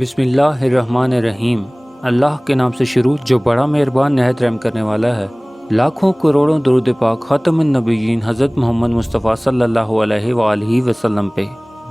بسم اللہ الرحمن الرحیم۔ اللہ کے نام سے شروع جو بڑا مہربان نہایت رحم کرنے والا ہے۔ لاکھوں کروڑوں درود پاک خاتم النبیین حضرت محمد مصطفیٰ صلی اللہ علیہ وآلہ وسلم پہ۔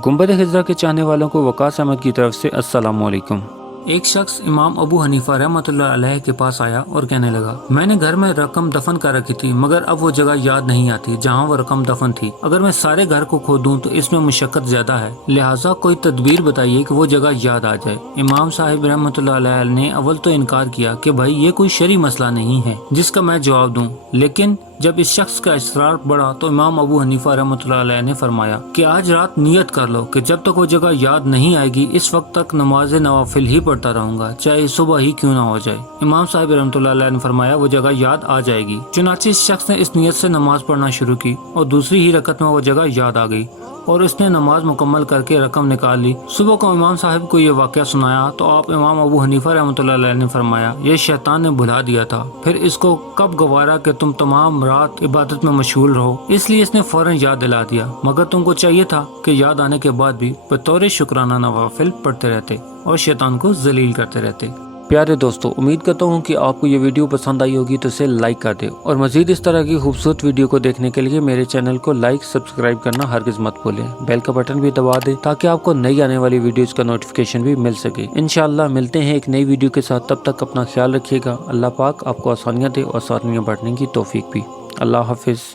گنبد خضرا کے چاہنے والوں کو وقاص احمد کی طرف سے السلام علیکم۔ ایک شخص امام ابو حنیفہ رحمۃ اللہ علیہ کے پاس آیا اور کہنے لگا، میں نے گھر میں رقم دفن کر رکھی تھی مگر اب وہ جگہ یاد نہیں آتی جہاں وہ رقم دفن تھی۔ اگر میں سارے گھر کو کھودوں تو اس میں مشقت زیادہ ہے، لہٰذا کوئی تدبیر بتائیے کہ وہ جگہ یاد آ جائے۔ امام صاحب رحمۃ اللہ علیہ نے اول تو انکار کیا کہ بھائی یہ کوئی شرعی مسئلہ نہیں ہے جس کا میں جواب دوں، لیکن جب اس شخص کا اصرار بڑھا تو امام ابو حنیفہ رحمۃ اللہ علیہ نے فرمایا کہ آج رات نیت کر لو کہ جب تک وہ جگہ یاد نہیں آئے گی اس وقت تک نماز نوافل ہی پڑھتا رہوں گا، چاہے صبح ہی کیوں نہ ہو جائے۔ امام صاحب رحمۃ اللہ علیہ نے فرمایا وہ جگہ یاد آ جائے گی۔ چنانچہ اس شخص نے اس نیت سے نماز پڑھنا شروع کی اور دوسری ہی رکعت میں وہ جگہ یاد آ گئی اور اس نے نماز مکمل کر کے رقم نکال لی۔ صبح کو امام صاحب کو یہ واقعہ سنایا تو آپ امام ابو حنیفہ رحمۃ اللہ علیہ نے فرمایا یہ شیطان نے بھلا دیا تھا، پھر اس کو کب گوارا کہ تم تمام رات عبادت میں مشغول رہو، اس لیے اس نے فوراً یاد دلا دیا، مگر تم کو چاہیے تھا کہ یاد آنے کے بعد بھی بطور شکرانہ نوافل پڑھتے رہتے اور شیطان کو ذلیل کرتے رہتے۔ پیارے دوستو، امید کرتا ہوں کہ آپ کو یہ ویڈیو پسند آئی ہوگی تو اسے لائک کر دیں اور مزید اس طرح کی خوبصورت ویڈیو کو دیکھنے کے لیے میرے چینل کو لائک سبسکرائب کرنا ہرگز مت بھولیں۔ بیل کا بٹن بھی دبا دیں تاکہ آپ کو نئی آنے والی ویڈیوز کا نوٹیفیکیشن بھی مل سکے۔ انشاءاللہ ملتے ہیں ایک نئی ویڈیو کے ساتھ، تب تک اپنا خیال رکھیے گا۔ اللہ پاک آپ کو آسانیاں دے اور آسانیاں بانٹنے کی توفیق بھی۔ اللہ حافظ۔